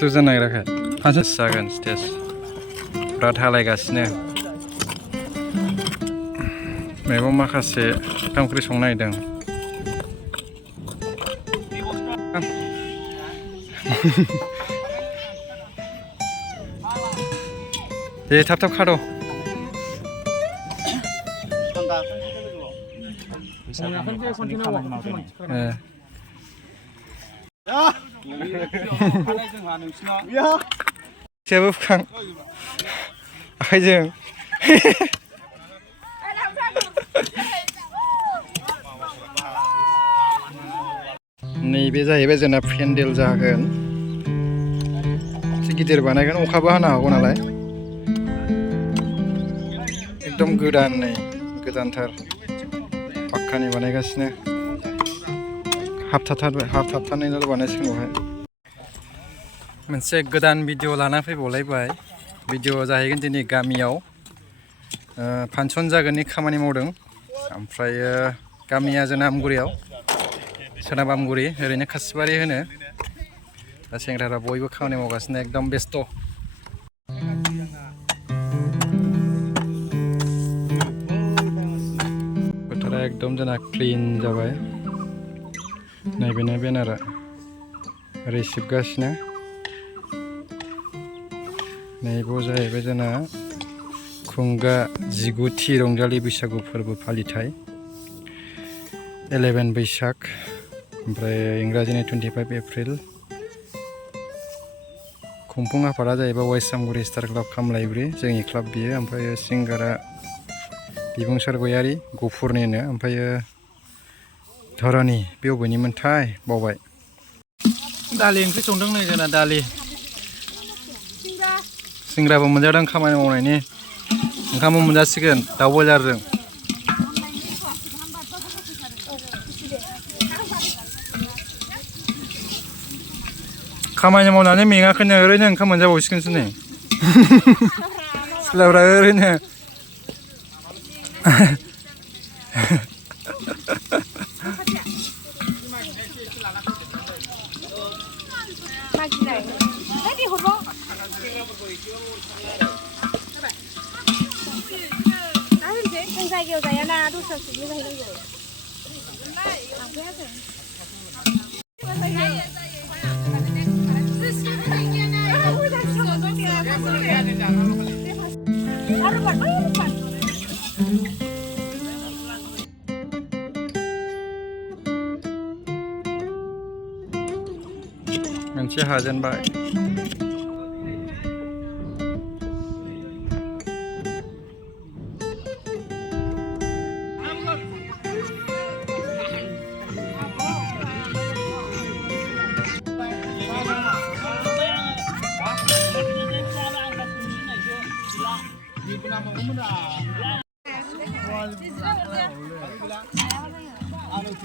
स्टेजथ' जानो नागिराखै फांसन जागोन स्टेज बिराद हालायगासिनो मैगं माखासे ओंखाम ओंख्रि संनो नागिरदों दे थाब थाब खाद' जेबो फुखां आखाइजों नैबे जाहैबाय जोंना पेन्डेल जागोन एसे गिदिर बानायगोन अखाबो हानो हागौ नालाय एकदम गोदान नै गोदानथार पाक्कानि बानायगासिनो हाबथाबथारनायल' बानायसिगोन बेवहाय मोनसे गोदान भिडिअ लाना फैबावलायबाय भिडिअ जाहैगोन दिनै गामियाव फांसन जागोननि खामानि मावदों ओमफ्राय गामिया जोंना आमगुरियाव सोनाब आमगुरि ओरैनो खासिबारि होनो दा सेंग्राफ्रा बयबो खामानि मावगासिनो एकदम बेस्थ' बोथोरा एकदम जोंना क्लिन जाबाय नायबेनो बेनारा ओरै सिबगासिनो नैबाव जाहैबाय जोंना खुंगा 19थि रंजालि बैसागु फोरबो फालिथाय 11 बैसाग ओमफ्राय इंराजिनि 25 एप्रिल खुंफुं आफादा जाहैबाय वेस्ट आमगुरि स्टार क्लाब खामलाइब्रि जोंनि क्लाब बियो ओमफ्राय सिंगारा बिबुंसार गयारि गफुरनिनो ओमफ्राय धरनि बे बबेनिमोनथाय बावबाय दालि ओंख्रि संदों नै जोंना दालि सिंग्राबो मोनजादों खामानि मावनायनि ओंखामबो मोनजासिगोन दाउ बयलारजों खामानि मावनानै मेङाखैनो ओरैनो ओंखाम मोनजाबावसिगोनसो नै सिख्लाफ्रा ओरैनो जायगायाव जायाना दस्रा सुबुं जाहैनांगौ मोनसे हाजेनबाय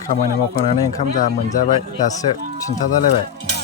खामानि मावखांनानै ओंखाम मोनजाबाय दासो 3था जालायबाय